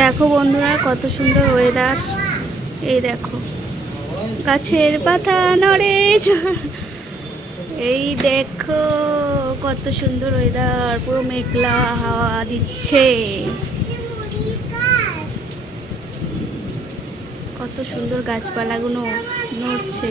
দেখো বন্ধুরা, কত সুন্দর ওয়েদার এই দেখো, গাছের পাতা নড়ে এই দেখো, কত সুন্দর ওয়েদার পুরো মেঘলা হাওয়া দিচ্ছে। কত সুন্দর গাছপালাগুলো নড়ছে।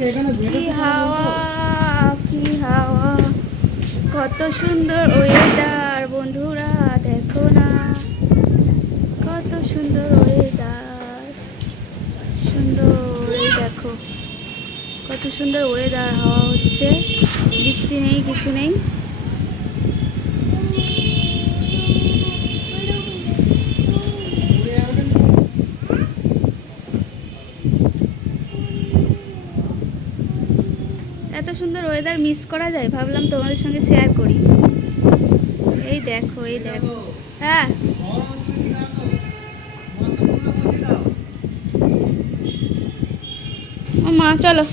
কি হাওয়া হাওয়া, কত সুন্দর ওয়েদার বন্ধুরা, দেখো না, কত সুন্দর ওয়েদার সুন্দর দেখো কত সুন্দর ওয়েদার হাওয়া হচ্ছে, বৃষ্টি নেই, কিছু নেই। এত সুন্দর ওয়েদার মিস করা যায়? ভাবলাম তোমাদের সঙ্গে শেয়ার করি। এই দেখো এই দেখো। হ্যাঁ। মা চলো।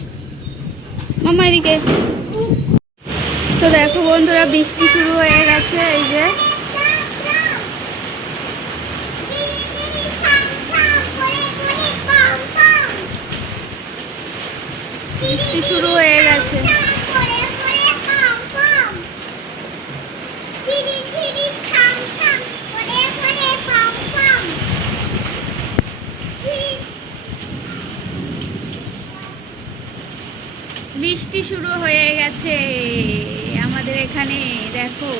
মামা, এদিকে। তো দেখো বন্ধুরা, বৃষ্টি শুরু হয়ে গেছে, এই যে। বৃষ্টি শুরু হয়ে গেছে। বৃষ্টি শুরু হয়ে গেছে আমাদের এখানে দেখো।